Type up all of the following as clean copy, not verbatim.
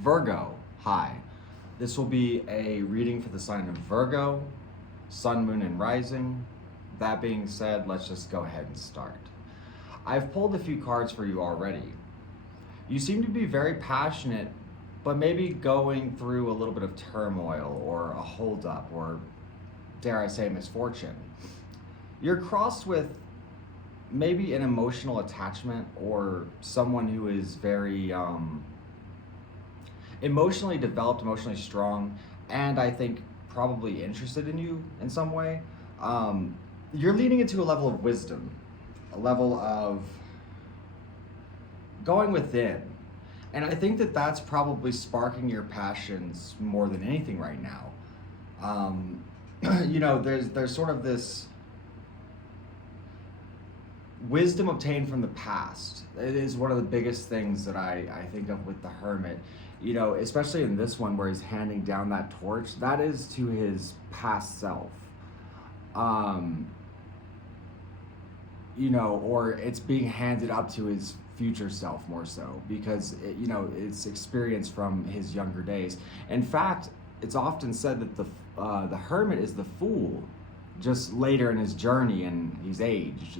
Virgo, hi. This will be a reading for the sign of Virgo, Sun, Moon, and Rising. That being said, let's just go ahead and start. I've pulled a few cards for you already. You seem to be very passionate, but maybe going through a little bit of turmoil or a holdup or, dare I say, misfortune. You're crossed with maybe an emotional attachment or someone who is very emotionally developed, emotionally strong, and I think probably interested in you in some way. You're leading into a level of wisdom, a level of going within. And I think that that's probably sparking your passions more than anything right now. There's sort of this wisdom obtained from the past. It is one of the biggest things that I think of with the Hermit. You know, especially in this one where he's handing down that torch, that is to his past self. Or it's being handed up to his future self more so because it's experience from his younger days. In fact, it's often said that the Hermit is the fool just later in his journey, and he's aged,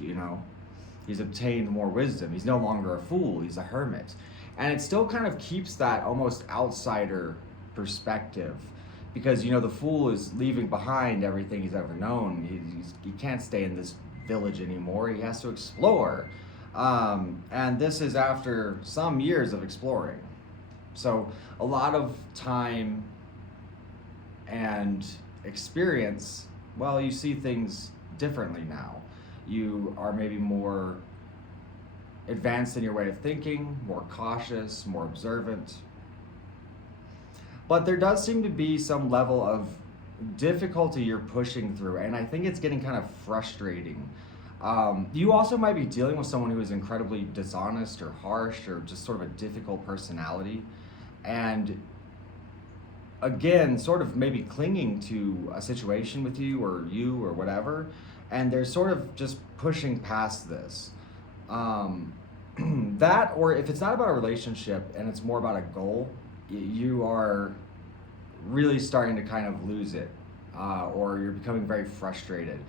he's obtained more wisdom. He's no longer a fool, he's a hermit. And it still kind of keeps that almost outsider perspective because, the fool is leaving behind everything he's ever known. He can't stay in this village anymore. He has to explore. And this is after some years of exploring. So a lot of time and experience, well, you see things differently now. You are maybe more advanced in your way of thinking, more cautious, more observant. But there does seem to be some level of difficulty you're pushing through, and I think it's getting kind of frustrating. You also might be dealing with someone who is incredibly dishonest or harsh or just sort of a difficult personality. And again, sort of maybe clinging to a situation with you or whatever, and they're sort of just pushing past this. That, or if it's not about a relationship and it's more about a goal, you are really starting to kind of lose it, or you're becoming very frustrated.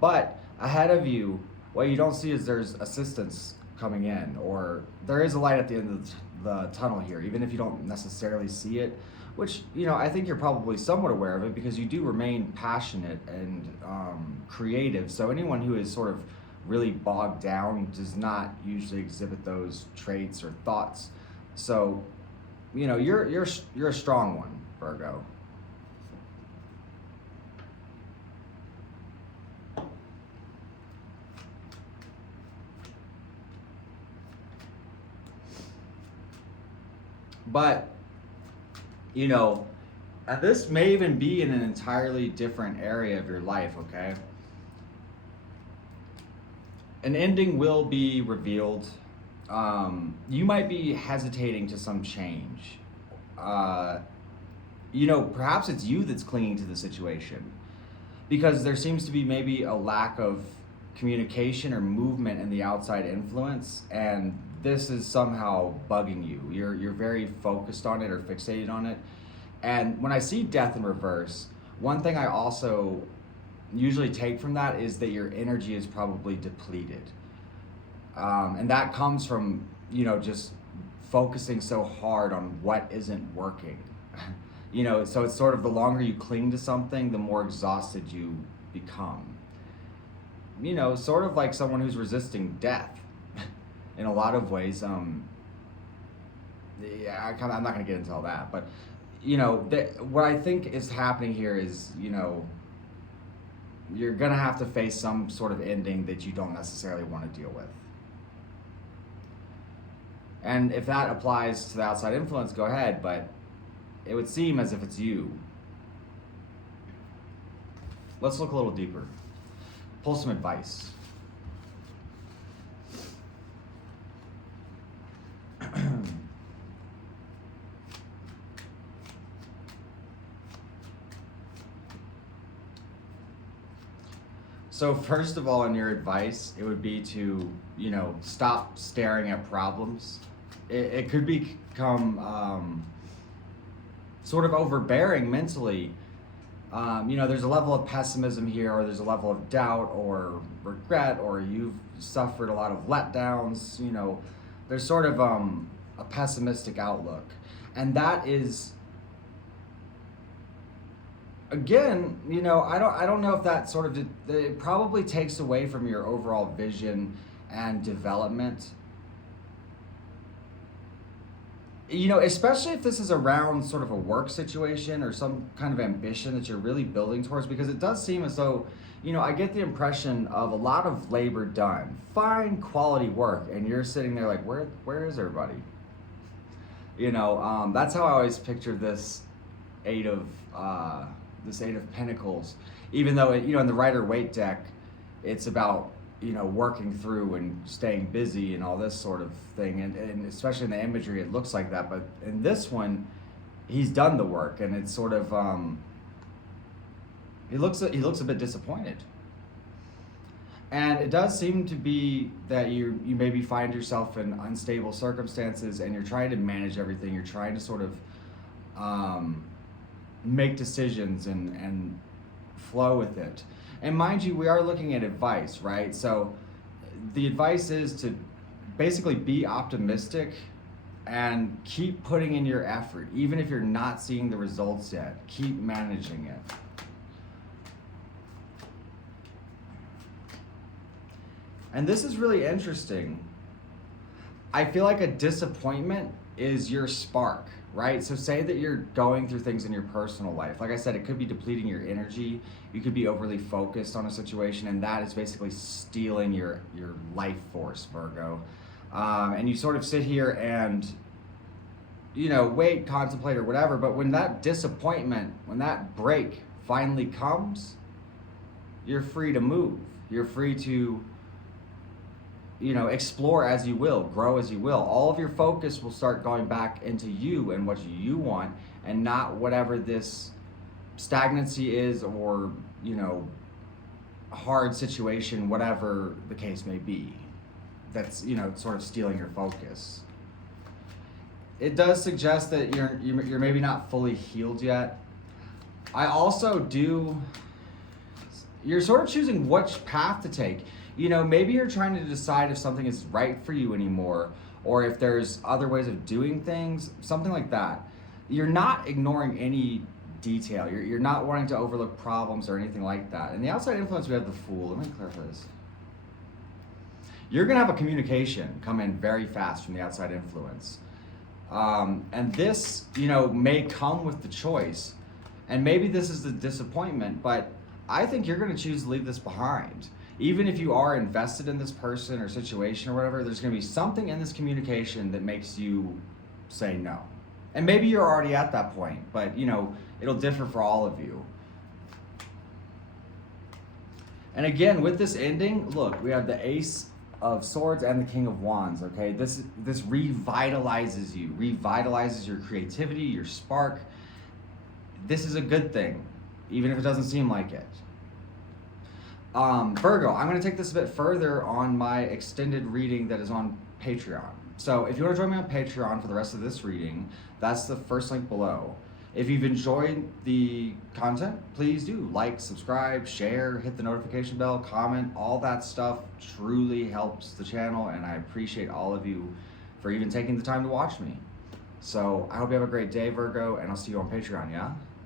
But ahead of you, what you don't see is there's assistance coming in, or there is a light at the end of the tunnel here, even if you don't necessarily see it, which, I think you're probably somewhat aware of it because you do remain passionate and creative. So anyone who is sort of really bogged down does not usually exhibit those traits or thoughts. So, you're a strong one, Virgo. But, and this may even be in an entirely different area of your life, okay? An ending will be revealed. You might be hesitating to some change. Perhaps it's you that's clinging to the situation because there seems to be maybe a lack of communication or movement in the outside influence, and this is somehow bugging you. You're very focused on it or fixated on it. And when I see death in reverse, one thing I also usually take from that is that your energy is probably depleted. And that comes from, just focusing so hard on what isn't working. So it's sort of the longer you cling to something, the more exhausted you become. Sort of like someone who's resisting death in a lot of ways. I'm not going to get into all that, but, what I think is happening here is, you're going to have to face some sort of ending that you don't necessarily want to deal with. And if that applies to the outside influence, go ahead, but it would seem as if it's you. Let's look a little deeper. Pull some advice. So first of all, in your advice, it would be to, stop staring at problems. It could become sort of overbearing mentally. You know, there's a level of pessimism here, or there's a level of doubt or regret, or you've suffered a lot of letdowns. You know, there's sort of a pessimistic outlook. And that is, again, you know, I don't know if that sort of, it probably takes away from your overall vision and development. You know, especially if this is around sort of a work situation or some kind of ambition that you're really building towards, because it does seem as though, you know, I get the impression of a lot of labor done, fine quality work, and you're sitting there like, where is everybody? You know, that's how I always picture this eight of Pentacles, even though it, you know, in the Rider-Waite deck, it's about, you know, working through and staying busy and all this sort of thing, and especially in the imagery it looks like that, but in this one he's done the work, and it's sort of he looks a bit disappointed. And it does seem to be that you maybe find yourself in unstable circumstances, and you're trying to manage everything, you're trying to sort of make decisions and flow with it. And mind you, we are looking at advice, right? So the advice is to basically be optimistic and keep putting in your effort. Even if you're not seeing the results yet, keep managing it. And this is really interesting. I feel like a disappointment is your spark, right? So say that you're going through things in your personal life. Like I said, it could be depleting your energy. You could be overly focused on a situation, and that is basically stealing your life force, Virgo. And you sort of sit here and, you know, wait, contemplate, or whatever. But when that disappointment, when that break finally comes, you're free to move. You're free to, you know, explore as you will, grow as you will. All of your focus will start going back into you and what you want, and not whatever this stagnancy is, or, you know, hard situation, whatever the case may be, that's, you know, sort of stealing your focus. It does suggest that you're maybe not fully healed yet. I also do, you're sort of choosing which path to take. You know, maybe you're trying to decide if something is right for you anymore, or if there's other ways of doing things, something like that. You're not ignoring any detail. You're not wanting to overlook problems or anything like that. In the outside influence, we have the Fool. Let me clarify this. You're going to have a communication come in very fast from the outside influence. And this, you know, may come with the choice. And maybe this is the disappointment, but I think you're going to choose to leave this behind. Even if you are invested in this person or situation or whatever, there's going to be something in this communication that makes you say no. And maybe you're already at that point, but, you know, it'll differ for all of you. And again, with this ending, look, we have the Ace of Swords and the King of Wands, okay? This revitalizes you, revitalizes your creativity, your spark. This is a good thing, even if it doesn't seem like it. Virgo, I'm going to take this a bit further on my extended reading that is on Patreon. So if you want to join me on Patreon for the rest of this reading, that's the first link below. If you've enjoyed the content, please do like, subscribe, share, hit the notification bell, comment. All that stuff truly helps the channel, and I appreciate all of you for even taking the time to watch me. So I hope you have a great day, Virgo, and I'll see you on Patreon, yeah?